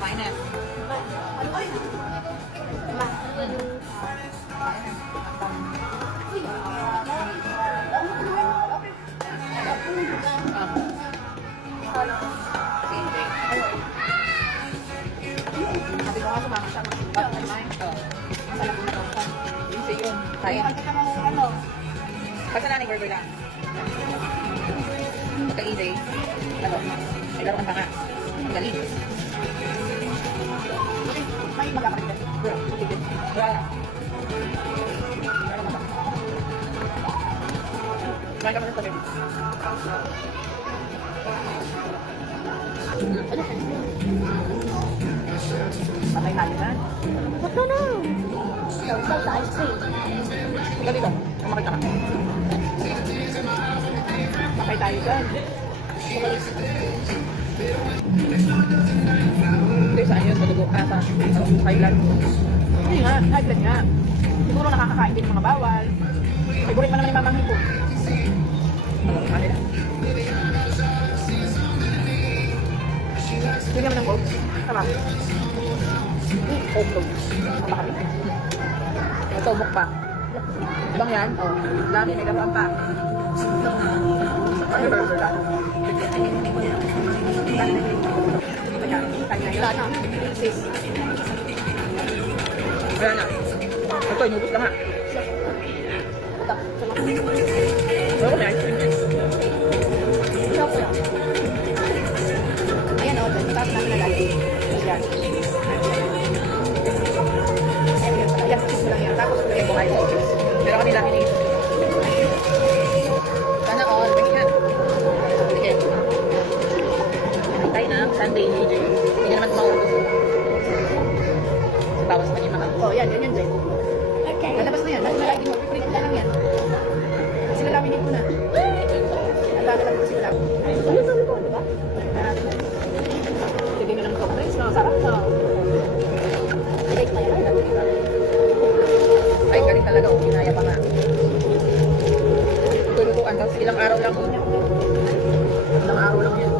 Kumain na. Sabi ko nga sumama siya mag-kumain. Masarap na daw siya. Easy yun. Kain. Basta na burger lang. Pagka-easy. Ano? May laro ka nga. Ang galing. May magkakalit ka. Bro. Wala na. Kumain ka muna sa baby. Patay tayo na. Ba't na na? Sausaw sa ice cream. Ikaw dito. Kumakita ka. Patay tayo dyan. Hindi, saan yun? Sa dugo. Sa Thailand. Hindi nga. Thailand nga. Siguro nakakakain din mga bawal. Favorite pa naman yung mamang hipo. Ano nila? Hindi naman ng coke. Tama. Coke. Tama kami. Matubok pa. Ibang yan? Oo. Dami, may gabaan pa. Ano burger lang? Wala na. Sis. Wala na. Ito, inubos lang ha. Wala ko may ice cream yan. Shop lang. Ayan o, tapos namin nalagay. Yan. Ayan, cheese lang yan. Tapos Kaya ko kayo. Pero kanila hindi. Sana all. Bigyan yan. Sige. Tayo na. Sunday. Hindi naman maubos. Bawas pa niya mga. oh, yan Jen. Okay. Lalabas na yan. Dahil nalagay mo. Print na lang yan. Kasi lalamin ko na. Ang dami lang kasi lang. Ano sabi ko, di ba? Sige na lang ito. Guys, masarap na. Bake na yan. Ay, galing talaga. Ginaya pa nga. Tulutuan. Tapos ilang araw lang. Ilang araw lang yan.